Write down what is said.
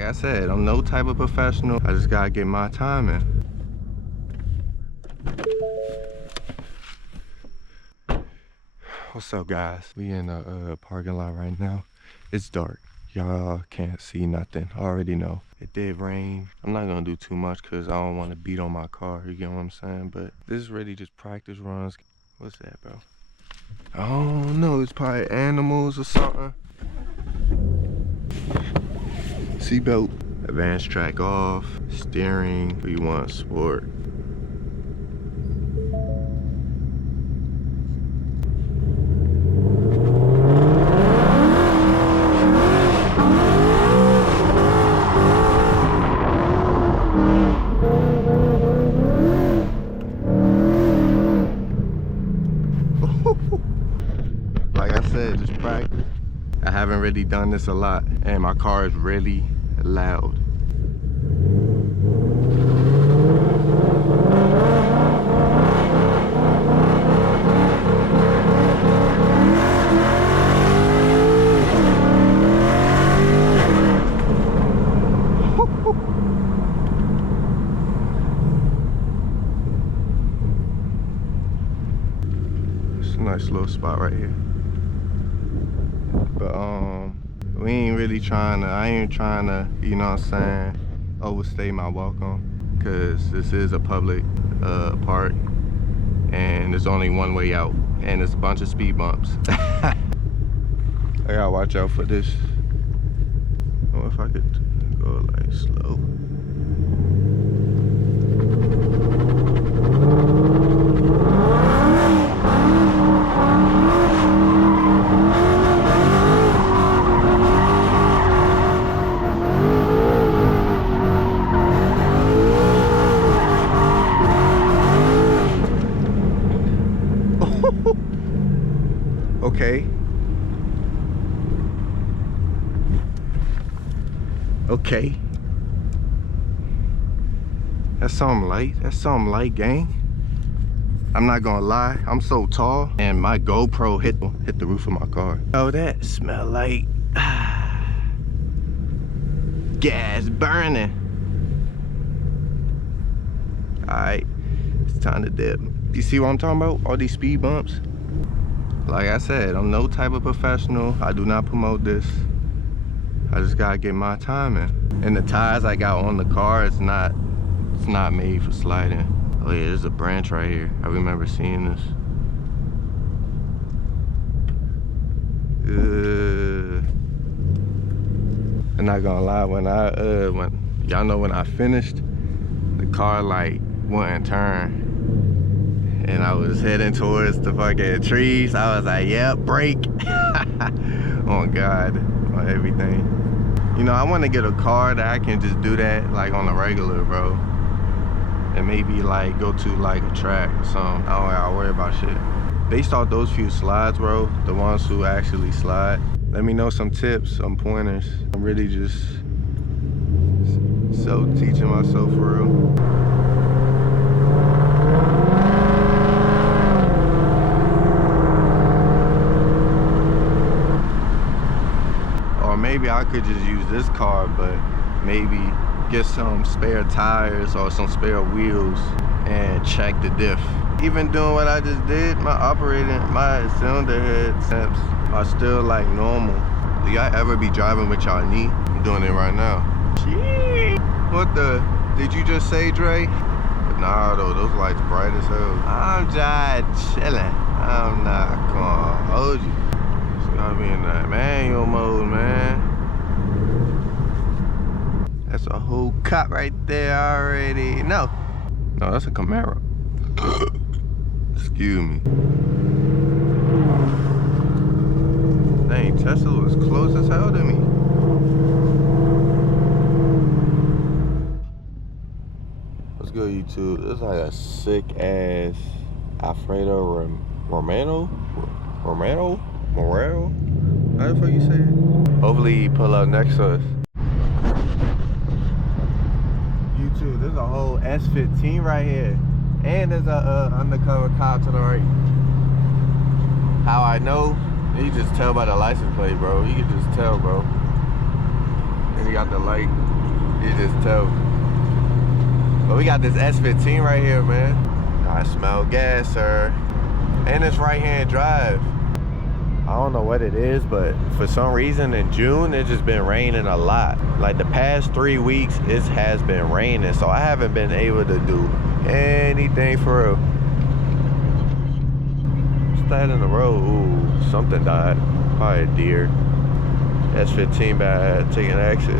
Like I said, I'm no type of professional. I just gotta get my time in. What's up, guys? We in a parking lot right now. It's dark. Y'all can't see nothing. I already know. It did rain. I'm not gonna do too much because I don't want to beat on my car. You get what I'm saying? But this is really just practice runs. What's that, bro? I don't know. It's probably animals or something. Seatbelt. Advanced track off. Steering. We want sport. Like I said, just practice. I haven't really done this a lot, and my car is really loud. It's a nice little spot right here. But we ain't really trying to, I ain't trying to, you know what I'm saying, overstay my welcome, because this is a public park and there's only one way out and there's a bunch of speed bumps. I gotta watch out for this. Oh, if I could go like slow. Okay. Okay. That's something light. That's something light, gang. I'm not gonna lie. I'm so tall, and my GoPro hit the roof of my car. Oh, that smell like gas burning. All right, it's time to dip. You see what I'm talking about? All these speed bumps. Like I said, I'm no type of professional. I do not promote this. I just gotta get my time in. And the tires I got on the car, it's not made for sliding. Oh yeah, there's a branch right here. I remember seeing this. I'm not gonna lie, when y'all know when I finished, the car like wouldn't turn. And I was heading towards the fucking trees. I was like, yeah, brake. Oh God, on everything. You know, I want to get a car that I can just do that like on a regular, bro. And maybe like go to like a track or something. I don't gotta worry about shit. Based off those few slides, bro, the ones who actually slide, let me know some tips, some pointers. I'm really just teaching myself for real. Maybe I could just use this car, but maybe get some spare tires or some spare wheels and check the diff. Even doing what I just did, my cylinder head temps are still like normal. Do y'all ever be driving with y'all knee? I'm doing it right now. Gee. What the? Did you just say, Dre? But nah, though, those lights bright as hell. I'm just chilling. I'm not gonna hold you. Gotta be in that manual mode, man. That's a whole cop right there already. No, that's a Camaro. Excuse me. Dang, Tesla was close as hell to me. What's good, YouTube? This is like a sick ass Alfredo Romano? How the fuck you say it? Hopefully he pull up next to us. YouTube, there's a whole S15 right here. And there's a undercover cop to the right. How I know? You just tell by the license plate, bro. You can just tell, bro. And he got the light. You just tell. But we got this S15 right here, man. I smell gas, sir. And it's right-hand drive. I don't know what it is, but for some reason in June, it's just been raining a lot. Like the past 3 weeks, it has been raining. So I haven't been able to do anything for real. What's that in the road? Ooh, something died. Probably a deer. S15 bad, taking exit.